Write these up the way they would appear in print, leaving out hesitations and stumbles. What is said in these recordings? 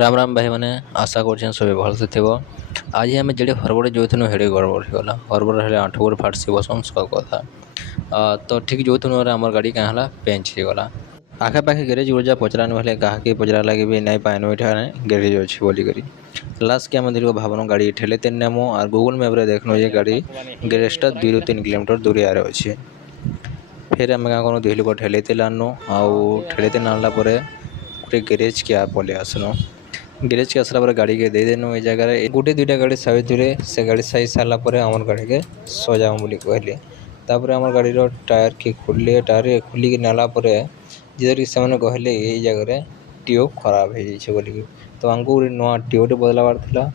राम राम भाई मैंने आशा कर सब भलसे थे। आज ही आम जे हरबड़े जो हेड़े गड़बड़ होगा हरबड़ हेल्ले आठ गोड़ फाटसी बसन सब कथा। तो ठीक जो आम गाड़ी क्या पेंच होगला आखे पाखे ग्यारेज गुजा पचरानु हेल्ले क्या पचरा लगे भी नहीं पाएनु ये ग्यारेज अच्छे बोलिक लास्ट के आम दीर्घ भावन गाड़ी ठेले तीन नेमो और गूगल मैप देखनु ये गाड़ी ग्यारेजटा 2-3 किलोमीटर दूरियार अच्छे। फिर आम क्या करूँ 2 लोग ठेले आनु ठेले आनला गोटे ग्यारेज के पलि आसनु ग्यारेज के आसला गाड़ी के देदेनु ये जगह गोटे दुईटा गाड़ी साइज से गाड़ी साइज सारापर आम गाड़ी के सजाऊँ बोली कहली तापर आम गाड़ी टायर के खोलिए टायर खोलिक नालापर जिधर कि से कहले ये जगह ट्यूब खराब हो बोलिकी तो आमको गोटे नुआ ट्यूबटे बदलाबार था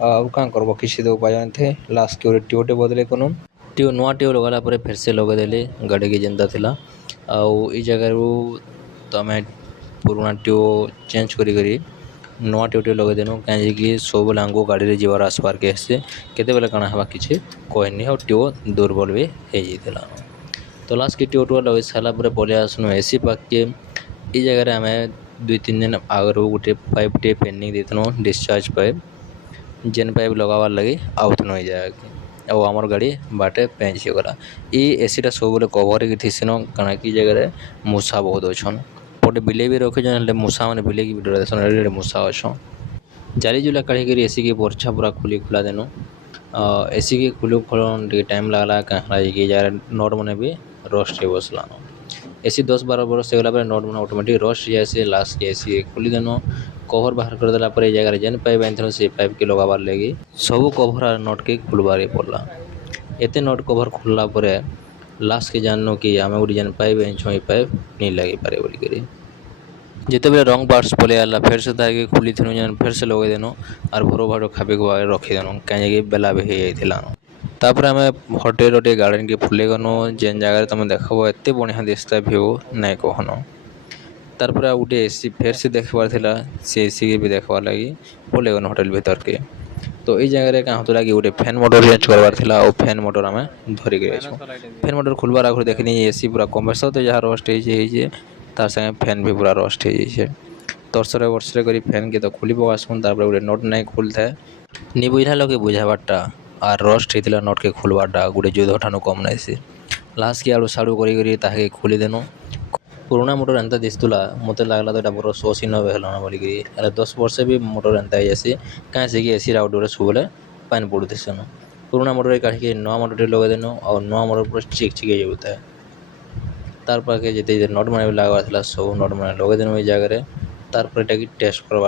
क्या करब किसी तो उपाय थे लास्ट के गोटे ट्यूबटे बदले कनु ट्यूब नुआ ट्यूब लगाला फिर से लगेदेली गाड़ी की जेनता थिला आई जगह तो आम पुराना ट्यूब चेंज करी नुआ ट्यूबटे लगेदेनु कहीं सब आंगो गाड़ी जीवार आसबार के केते बेले काଣା हवा किसी कहनी और ट्यूब दुर्बल भी हो तो लास्ट के ट्यूब लगे सारा पलि आसनु एसी पाक के ये जगह आम 2-3 दिन आगर गोटे पाइपटे पेंडिंग देनु डिस्चार्ज पाइप जेन पाइप लगावार लगे आउथनु ये जगह और आमर गाड़ी बाटे पेंच होगला ये एसीटा सब कभर थीसन कण कि जगह मूषा बहुत अच्छन पटे बिले भी रखे मूषा मैंने बिले की डर मूषा अच्छ जाली जुला काढ़ी एसी के बर्छा पूरा खुली खुला देनु एसी के खुलू खोल टाइम लगला क्या नट मैंने भी रस्ट बसलान एसी 10-12 बरस होगा नट मैंने ऑटोमेटिक रस्ट जाए लास्ट के एसी खोली देनु कभर बाहर कर देला ये जगह जेन पाइप आनी से पाइप के लगाबार लगे सब कभर आ नट के खुलबार पड़ला एते नट कभर खुलला लास्ट के जाननु कि आम गोटे जेन पाइप आनी पाइप नहीं लगे पारे बोलिक जिते बेले रंग पार्ट्स पलि आला फिर से ताकि खुली थी फिर से लगे देनु और भरो भाड़ खापे रखीदेनु कहीं बेला भी हो जापर आम होटे रोटे गार्डन के फुले गनु जेन जगह तुम देखब एत बढ़िया दिखता भ्यू नहीं कहन तार गोटे एसी फिर से देखबार से एसी के भी देखबार लगी पलि गनु होटेल भीतर के तो ये जगह क्या होता कि गोटे फैन मोटर चेंज करवार और फैन मोटर आम धरिक फैन मोटर खुलबार आगे देखनी एसी पूरा कंप्रेसर तो जहाँ रस्ट हो तार संगे फैन भी पूरा रस्ट हो जाए तर्सरे वर्षरे कर फैन के तो खुली पकासन तार गोटे नट नहीं खुल थाए नहीं बुझा लोग बुझाबार्टा और रस्ट होता नट के खुलबार्टा गोटे युद्ध ठानु कम नहीं से लास्ट के आड़ू साड़ू कर खोली देनु पुराना मोटर एंता दिशुला मत लगला तो यहाँ बड़ सोच न है बोलिक 10 वर्ष भी मोटर एंता जासी कहीं कि एसी आउटडोर सब पानी पड़ूसन पुराना मोटर काढ़ी नुआ मोटर लगे देनु और नुआ मोटर पूरा चिक चिक जाता है तार पाके जिते नट मैंने भी लगवार सब नट मैंने लगे देनु ये जगह तार टेस्ट करवा